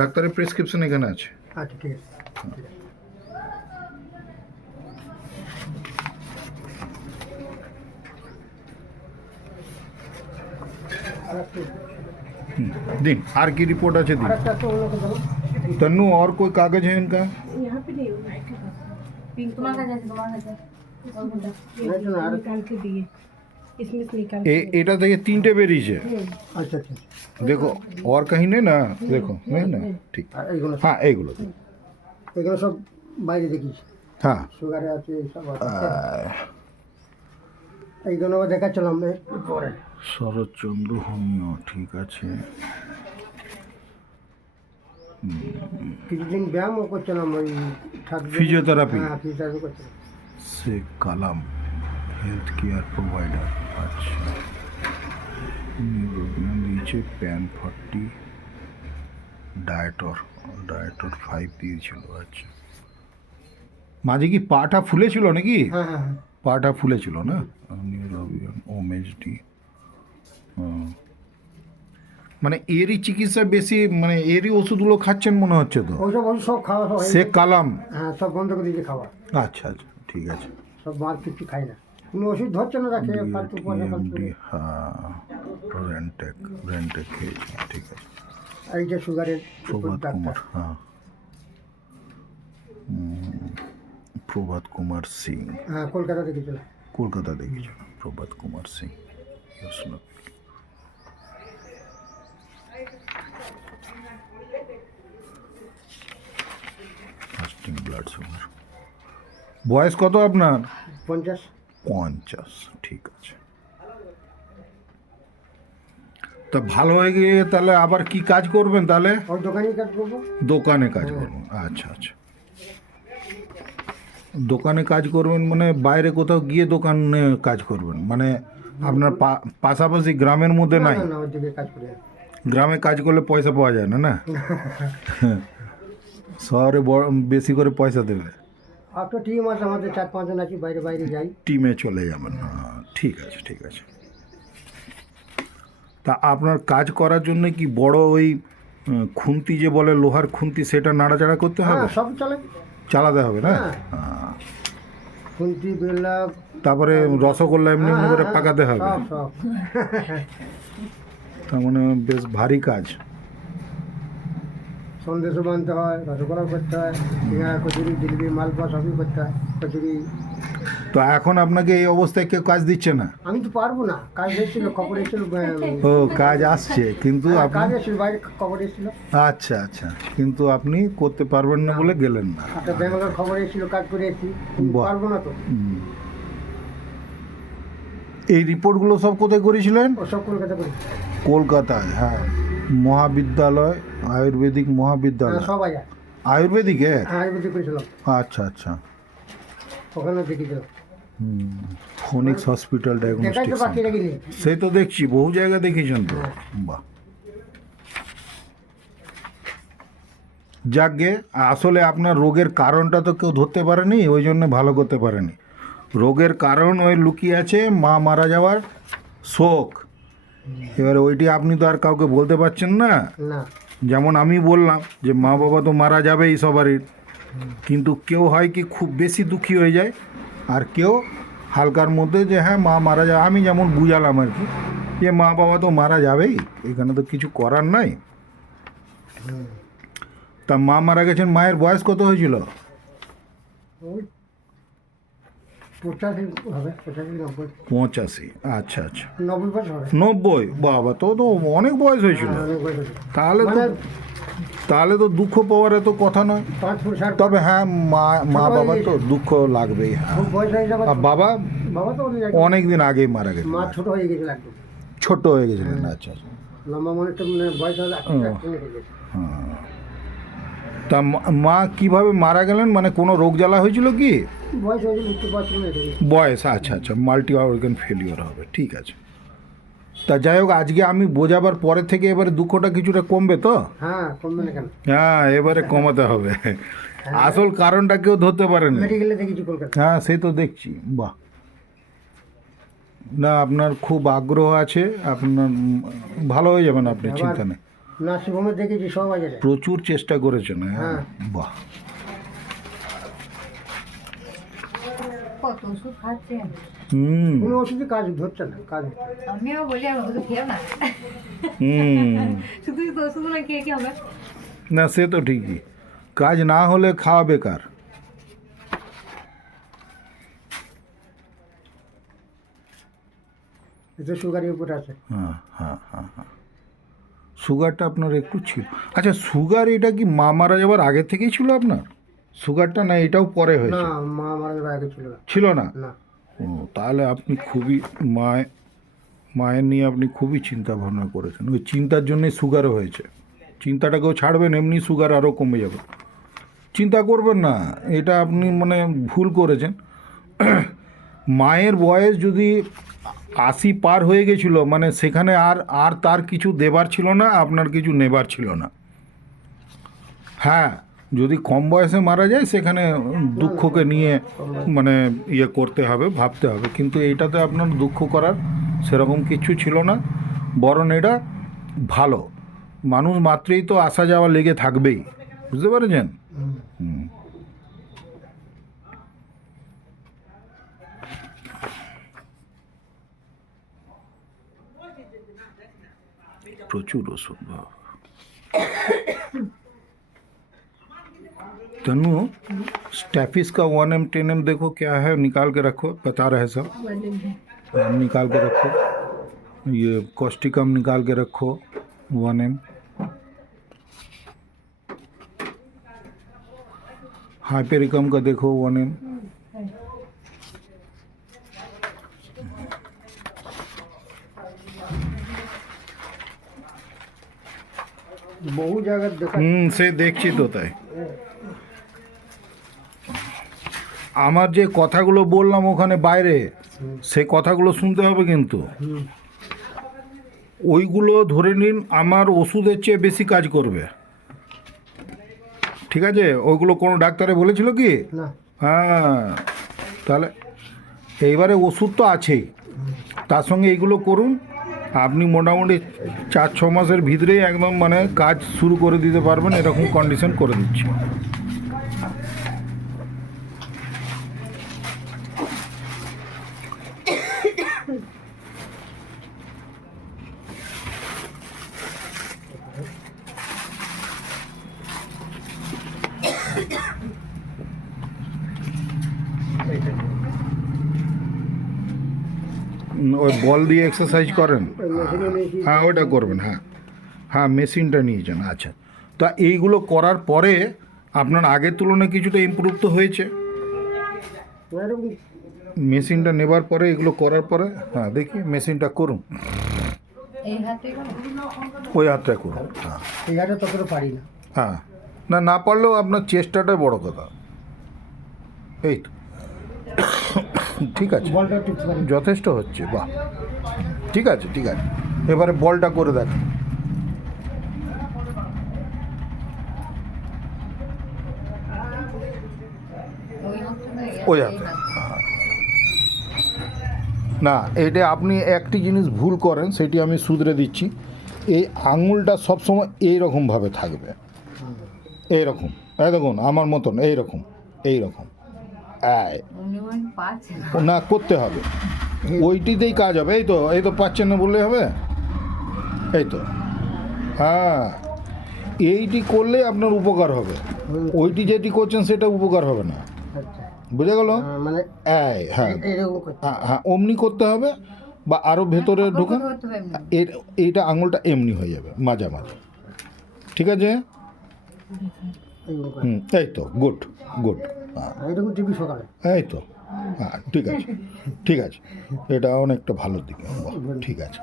ডাক্তারের প্রেসক্রিপশন এখানে আছে। আচ্ছা ঠিক আছে, ঠিক আছে। दिन आर की रिपोर्ट अच्छे दिन। আরেকটা তো অন্য কথা বলো। तन्नू और कोई कागज है इनका? यहाँ पे नहीं होगा पिंक तुम्हारा जैसे निकाल के दिए इसमें से निकाल এটা থেকে তিনটে বেরিয়েছে। আচ্ছা আচ্ছা। দেখো और कहीं नहीं ना, देखो नहीं ना, ठीक। আর এইগুলো हाँ এইগুলো এগুলো সব বাইরে দেখিয়েছি, हाँ। সুগারে আছে সব আছে। এইগুলো দেখাচ্ছিলাম পরে। শরৎচন্দ্র হোমিও, ঠিক আছে। কিছুদিন ব্যায়ামও করছিলাম, ওই ফিজিওথেরাপি। হ্যাঁ ফিজিওথেরাপি করছিলাম। শেখ কালাম হেলথ কেয়ার প্রোভাইডার, আচ্ছা। নিউরোবিয়ান দিয়েছে, প্যান 40, ডায়েটর 5 দিয়েছিল, আচ্ছা। মাঝে কি পাটা ফুলেছিল নাকি? হ্যাঁ হ্যাঁ হ্যাঁ। পাটা ফুলেছিল না? নিউরোবিয়ান ওমেজডি, মানে এরই চিকিৎসা বেশি, মানে এরই ওষুধগুলো খাচ্ছেন মনে হচ্ছে তো। ওইসব ওষুধ সব খাওয়া সব হয়ে শেখ কালাম, হ্যাঁ সব বন্ধ করে দিয়েছে খাওয়া। আচ্ছা আচ্ছা, ঠিক আছে। সব মাছ কিছু খাই না, কোনো ওষুধ ধরছে না, রাখে ফালতু পয়সা ফালতু। হ্যাঁ, রেন্টেক খেয়েছি, ঠিক আছে। এই যে সুগারের প্রভাত ডাক্তার। কুমার, হ্যাঁ। প্রভাত কুমার সিং, হ্যাঁ কলকাতা দেখেছিল। কলকাতা দেখেছিল Prabhat Kumar Singh. Fasting blood sugar. বয়স কত আপনার? 50। 50, ঠিক আছে। তা ভালো হয়ে গিয়ে তাহলে আবার কি কাজ করবেন তাহলে? ওই দোকানেই কাজ করবো। দোকানে কাজ করবেন, আচ্ছা আচ্ছা। দোকানে কাজ করবেন মানে বাইরে কোথাও গিয়ে দোকানে কাজ করবেন, মানে আপনার পাশাপাশি গ্রামের মধ্যে নাই? না ওই দিকে কাজ করে। গ্রামে কাজ করলে পয়সা পাওয়া যায় না, না? শহরে বেশি করে পয়সা দেবে। একটা টিম আছে আমাদের, 4-5 জন আছি, বাইরে বাইরে যাই। টিমে চলে যাবেন, হ্যাঁ ঠিক আছে, ঠিক আছে। তা আপনার কাজ করার জন্য কি বড় ওই খুন্তি যে বলে, লোহার খুন্তি, সেটা নাড়াচাড়া করতে হবে? হ্যাঁ সব চলে, চালাতে হবে না? হ্যাঁ। হ্যাঁ। খুন্তি বেলা, তারপরে রসগোল্লা এমনি এমনি করে হ্যাঁ, পাকাতে হবে। সব সব। তার মানে বেশ ভারী কাজ। সন্দেশও বানতে হয়, রসগোল্লা করতে হয়, সিঙ্গাড়া, কচুরি, জিলিপি, মালপোয়া সবই করতে হয়, কচুরি। তো এখন আপনাকে এই অবস্থায় কেউ কাজ দিচ্ছে না? আমি তো পারবো না, কাজ এসেছিল, খবর এসেছিল। ও কাজ আসছে কিন্তু আপনি, কাজ এসেছিল, বাইরে খবর এসেছিল। আচ্ছা আচ্ছা, কিন্তু আপনি করতে পারবেন না বলে গেলেন না। একটা ব্যাঙ্গালোর খবর এসেছিল, কাজ করে এসেছি, কিন্তু বাহ। পারবো না তো। এই রিপোর্টগুলো সব কোথায় করেছিলেন? ওসব কলকাতা করি। কলকাতায়, হ্যাঁ। মহাবিদ্যালয়, আয়ুর্বেদিক মহাবিদ্যালয়, সব আয়া আয়ুর্বেদিকে? হ্যাঁ আয়ুর্বেদিক করেছিলাম, আচ্ছা আচ্ছা। ওখানে দেখেছিলাম। ফোনিক্স হসপিটাল দেখাই তো ডায়াগনস্টিক বাকি রাখিনি। সেই তো দেখছি, বহু জায়গায় দেখিয়েছেন তো। বাহ। যাকগে, আসলে আপনার রোগের কারণটা তো কেউ ধরতে পারেনি, ওই জন্য ভালো করতে পারেনি। রোগের কারণ ওই লুকিয়ে আছে মা মারা যাওয়ার শোক। এবারে ওইটি আপনি তো আর কাউকে বলতে পারছেন না। না যেমন আমি বললাম যে মা বাবা তো মারা যাবেই সবারই, কিন্তু কেউ হয় কি খুব বেশি দুঃখী হয়ে যায়, আর কেউ হালকার মধ্যে যে হ্যাঁ মা মারা যাবে। আমি যেমন বুঝালাম আর কি, যে মা বাবা তো মারা যাবেই, এখানে তো কিছু করার নাই। তা মা মারা গেছেন, মায়ের বয়স কত হয়েছিল? ওই 85 হবে, 85-90। 85, আচ্ছা আচ্ছা। 90 বছর হবে। 90, বাবা, তো তো অনেক বয়স হয়েছিল। অনেক বয়স হয়েছে। তাহলে তো, মানে তাহলে তো দুঃখ পাওয়ার এত কথা নয়। 5 ফুট 60। তবে হ্যাঁ মা বাবা তো দুঃখ লাগবেই, হ্যাঁ। খুব বয়স হয়ে যাবে। আর বাবা বাবা তো অনেক দিন আগেই মারা গেছে। মা ছোট হয়ে গেছিল একদম, ছোট হয়ে গেছিলেন, আচ্ছা আচ্ছা। লম্বা মনে তো মানে বয়স হয়ে গেছে। হ্যাঁ। তা মা কিভাবে মারা গেলেন, মানে কোনো রোগ জ্বালা হয়েছিল কি? বয়স হয়েছিল, উঠতে পারছিল না। বয়স, আচ্ছা আচ্ছা, মাল্টি অর্গান ফেলিওর হবে, ঠিক আছে। তা যাই হোক, আজকে আমি বোঝাবার পরে থেকে এবারে দুঃখটা কিছুটা কমবে তো? হ্যাঁ কমবে না কেন? হ্যাঁ, এবারে কমাতে হবে। আসল কারণটা কেউ ধরতে পারেনি। মেডিকেলে দেখেছি কলকাতা। হ্যাঁ সেই তো দেখছি, বাহ। না আপনার খুব আগ্রহ আছে, আপনার ভালো হয়ে যাবেন আপনি, আবার- চিন্তা নেই। নার্সিংহোমে দেখেছি সব আছে রে। প্রচুর চেষ্টা করেছেন, হ্যাঁ হ্যাঁ। বাহ। কত ওষুধ খাচ্ছেন? হুম কোনো ওষুধই কাজ ধরছে না, কাজ আমিও বলি আর ওষুধ খেও না, হুম শুধু শুধু ওষুধগুলো খেয়ে কি হবে? না সে তো ঠিকই, কাজ না হলে খাওয়া বেকার। এতে সুগারের উপর আছে। হ্যাঁ হ্যাঁ হ্যাঁ হ্যাঁ, সুগারটা আপনার একটু ছিল। আচ্ছা সুগার এটা কি মা মারা যাওয়ার আগে থেকেই ছিল আপনার সুগারটা, না এটাও পরে না, হয়েছে? মা মারা যাওয়ার আগে ছিল না। ছিল না? না, ও তাহলে আপনি খুবই মায়ের নিয়ে আপনি খুবই চিন্তা ভাবনা করেছেন, ওই চিন্তার জন্যই সুগারও হয়েছে। চিন্তাটাকেও ছাড়বেন, এমনি সুগার আরও কমে যাবে। চিন্তা করবেন না, এটা আপনি মানে ভুল করেছেন। মায়ের বয়স যদি 80 পার হয়ে গেছিল, মানে সেখানে আর তার কিছু দেবার ছিল না, আপনার কিছু নেবার ছিল না। হ্যাঁ, যদি কম বয়সে মারা যায় সেখানে দুঃখকে নিয়ে মানে ইয়ে করতে হবে, ভাবতে হবে, কিন্তু এইটাতে আপনার দুঃখ করার সেরকম কিছু ছিল না। বরং এটা ভালো, মানুষ মাত্রই তো আসা যাওয়া লেগে থাকবেই, বুঝতে পেরেছেন? হুম। प्रचुर ओषुध बाबा। तनु स्टैफिस का 1M 10M देखो क्या है, निकाल के रखो, बता रहे सब, निकाल के रखो। ये कॉस्टिकम निकाल के रखो 1M। हाइपेरिकम का देखो 1M। বহু জায়গায় দেখা। সে দেখছি তো তাই। আমার যে কথাগুলো বললাম ওখানে বাইরে, সে কথাগুলো শুনতে হবে কিন্তু। হুম। ওইগুলো ধরে নিন আমার ওষুধের চেয়ে বেশি কাজ করবে, ঠিক আছে? ওইগুলো কোনো ডাক্তারে বলেছিল কি? না, হ্যাঁ, তাহলে এইবারে ওষুধ তো আছেই, তার সঙ্গে এইগুলো করুন, আপনি মোটামুটি 4-6 মাসের ভিতরেই একদম মানে কাজ শুরু করে দিতে পারবেন, এরকম কন্ডিশন করে দিচ্ছি। ওই বল দিয়ে এক্সারসাইজ করেন? ওই মেশিনে নিয়েছি। হ্যাঁ ওটা করবেন, হ্যাঁ হ্যাঁ মেশিনটা নিয়েছেন। আচ্ছা, তা এইগুলো করার পরে আপনার আগের তুলনায় কিছুটা ইমপ্রুভ তো হয়েছে? এরকম মেশিনটা নেবার পরে এগুলো করার পরে, হ্যাঁ দেখি মেশিনটা করুন, এই হাতে ওই হাতটা করুন। হ্যাঁ এই হাটে ততটা পারি না। হ্যাঁ, না না পারলেও আপনার চেষ্টাটাই বড় কথা। এই তো ঠিক আছে, বলটা টিপতে পারি। যথেষ্ট হচ্ছে, বাহ, ঠিক আছে ঠিক আছে। এবারে বলটা করে দেখেন। ওই হাতে, না এটা আপনি একটি জিনিস ভুল করেন, সেটি আমি শুধরে দিচ্ছি। এই আঙুলটা সবসময় এইরকমভাবে থাকবে, এইরকম, এই দেখুন আমার মতন এইরকম এইরকম, না করতে হবে, ওইটিতেই কাজ হবে। এই তো পাচ্ছেন না বললে হবে, এই তো, হ্যাঁ এইটি করলে আপনার উপকার হবে, ওইটি যেটি করছেন সেটা উপকার হবে না, আচ্ছা, বুঝে গেল? মানে হ্যাঁ এরকম করতে। হ্যাঁ হ্যাঁ অমনি করতে হবে, বা আরও ভেতরে ঢুকান, এইটা আঙুলটা এমনি হয়ে যাবে মাঝামাঝি, ঠিক আছে? এরকম করে। এই তো গুড গুড, হ্যাঁ এরকম টিভি সকালে। এই তো, হ্যাঁ ঠিক আছে ঠিক আছে, এটা অনেকটা ভালো দিকে, বাহ, ঠিক আছে।